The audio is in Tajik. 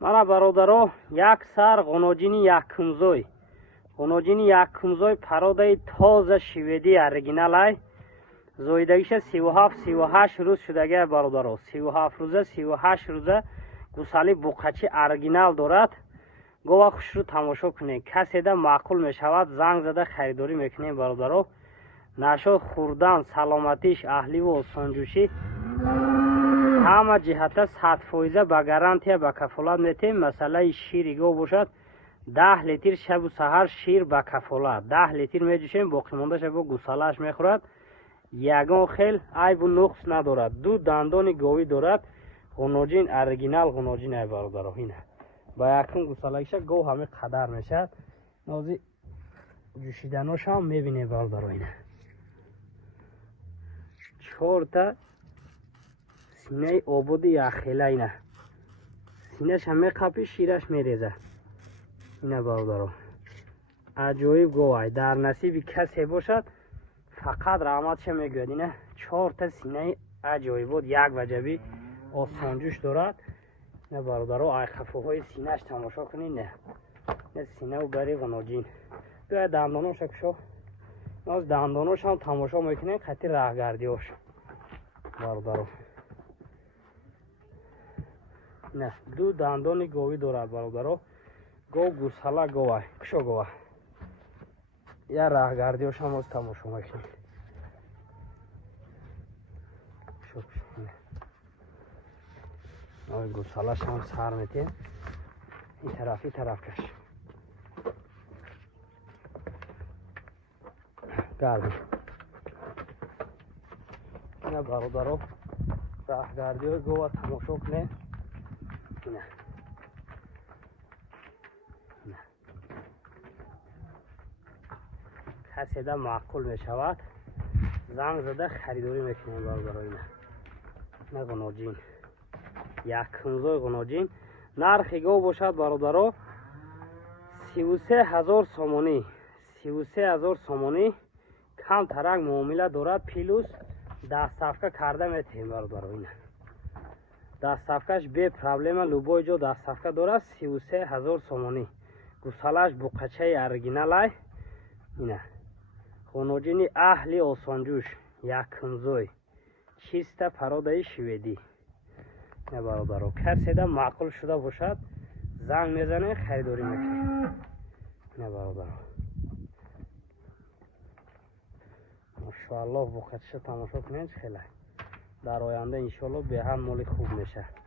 мана бародаро як сар ғуноҷини якумзой пародаи тоза шведӣ оригиналай зоидагиша 37-38 рӯз шудагия бародаро. 37 рӯза 38 рӯза гусали буқачи оригинал дорад. гова хушрӯ тамошо кунед. каседа маъқул мешавад занг зада харидорӣ мекунем бародаро. нашод хурдан саломатиш аҳливу осонҷӯшӣ ҳама ҷиҳата 100% ба гарантия ба кафолат метем. масъалаи шири гов бошад 10 литр шабу саҳар шир ба кафолат 10 литр меҷӯшем. боқӣ мондаша бо гусалааш мехӯрад. ягон хел айбу нуқс надорад. ду дандони говӣ дорад. ғуноҷин оригинал ғуноҷин ай бародаро. ина ба якум гусалагиша гов ҳами қадар мешавад. нози ҷӯшиданошам мебинем бародаро. ина 4 синаи ободи яхела. ина синаша меқапи шираш мереза. ина бародаро аҷоиб говай. дар насиби касе бошад фақат раҳматша мегӯяд. ина 4 синаи аҷоибот як ваҷаби осонҷӯш дорад. ина бародаро айқафуҳои синаш тамошо кунед. не синау бари ғуноҷин биоя дандоноша кушо. ноз дандоношам тамошо мекунем. қати раҳгардиёш бародаро. ина ду дандони говӣ дорад бародаро. гов гусала говай кушо гова. я раҳгардиёшам оз тамошо мекунем. ой гусалашам сар метем. ин тараф каш гарди. ина бародаро раҳгардиёи гова тамошо кунем. ина каседа маъқул мешавад занг зада харидорӣ мекунем бародаро. ина ғуноҷин якумзой ғуноҷин. нархи гов бошад бародаро 33000 сомонӣ. 33000 сомонӣ. кам тарак муомила дорад. плюс дастсафка карда метем бародаро. ина дастсафкаш бе проблема любой ҷо дастсафка дорад. 33000 сомонӣ. гусалаш буқачаи оригиналай. ина ғуноҷини аҳли осонҷӯш якумзой чиста пародаи шведӣ. ина бародаро каседа маъқул шуда бошад занг мезанем харидорӣ мекунем. ина бародаро машоаллоҳ буқачаша тамошо кунем. хеле дар оянда иншоаллоҳ беҳад моли хуб мешавад.